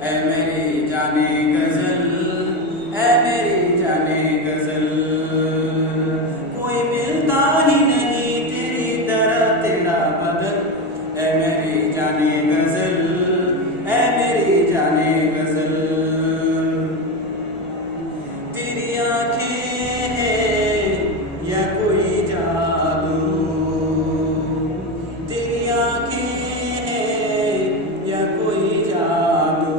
ऐ मेरी जाने गजल, ऐ मेरी जाने गजल। कोई मिलता ही नहीं तेरी तरह तेरा बदल, ऐ मेरी जाने गजल, ऐ मेरी जाने गजल। तेरी आंखें हैं या कोई जादू, तेरी आंखें हैं या कोई जादू,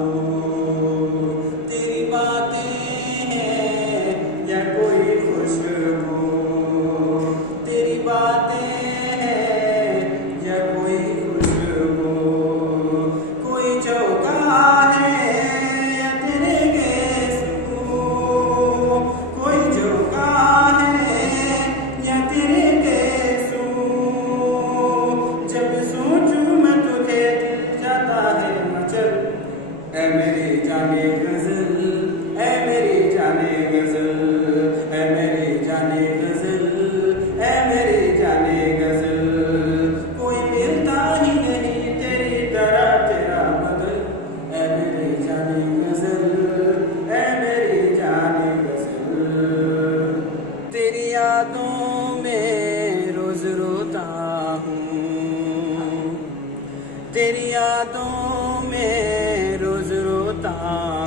तेरी बातें हैं या कोई खुशबू, तेरी बातें हैं या कोई खुशबू। कोई चौका है या तेरे गेसू, कोई चौका है या तेरे गेसू। जब सोचूं मैं तुझे दिल जाता है मचल, ऐ मेरी जाने गजल, ऐ मेरी जाने गजल, ऐ मेरी जाने गजल, ऐ मेरी जाने गजल। कोई मिलता ही नहीं तेरी तरह तेरा बदल, ऐ मेरी जाने गजल, ऐ मेरी जाने गजल। तेरी यादों में रोज रोता हूँ, तेरी यादों में रोज रोता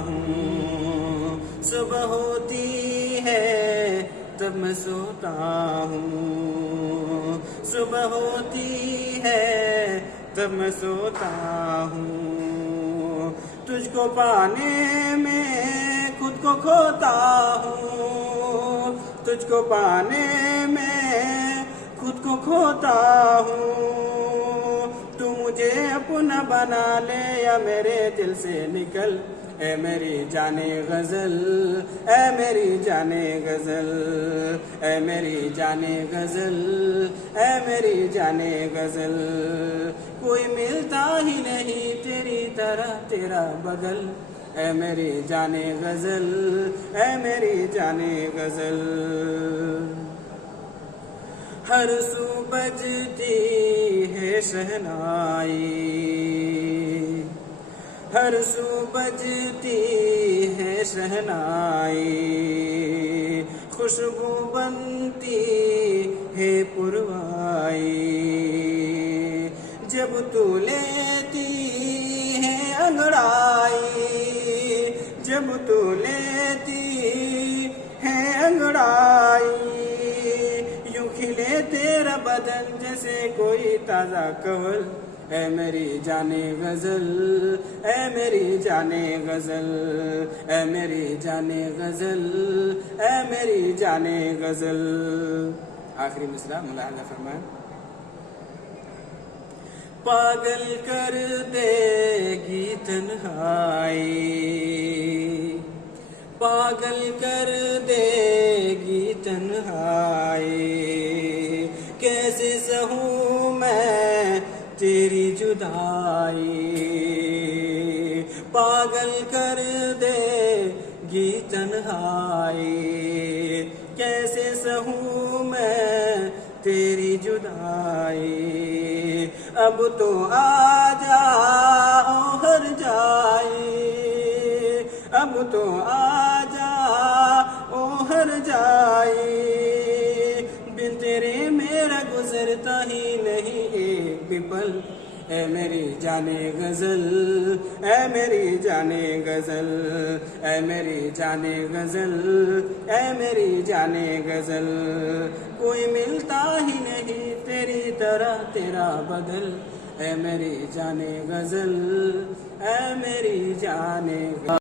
हूँ। सुबह होती है तब मैं सोता हूँ, सुबह होती है तब मैं सोता हूँ। तुझको पाने में खुद को खोता हूँ, तुझको पाने में खुद को खोता हूँ। तू मुझे अपना बना ले या मेरे दिल से निकल, ऐ मेरी जाने गजल, ऐ मेरी जाने गजल, ऐ मेरी जाने गजल, ऐ मेरी जाने गजल। कोई मिलता ही नहीं तेरी तरह तेरा बदल, ऐ मेरी जाने गजल, ऐ मेरी जाने गजल। हर सू बजती है शहनाई, हर सू बजती है शहनाई। खुशबू बनती है पुरवाई, जब तू लेती है अंगड़ाई, जब तू लेती है अंगड़ाई। यूं खिले तेरा बदन जैसे कोई ताजा कवल, ऐ मेरी जाने गजल, ऐ मेरी जाने गजल, ऐ मेरी जाने गजल, ऐ मेरी जाने गजल। आखिरी मिसरा मुलाहिजा फरमाएं। पागल कर देगी तन्हाई, पागल कर देगी तन्हाई। कैसे सहूं मैं तेरी जुदाई, पागल कर देगी तन्हाई। कैसे सहूं मैं तेरी जुदाई। अब तो आजा ओ हर जाई, अब तो आजा ओ हर जाई। बिन तेरे मेरा गुजरता ही नहीं एक भी पल, ऐ मेरी जाने गजल, ऐ मेरी जाने गजल, ऐ मेरी जाने गजल, ऐ मेरी जाने गजल। कोई मिलता ही नहीं तेरी तरह तेरा बदल, ऐ मेरी जाने गजल, ऐ मेरी जाने गजल।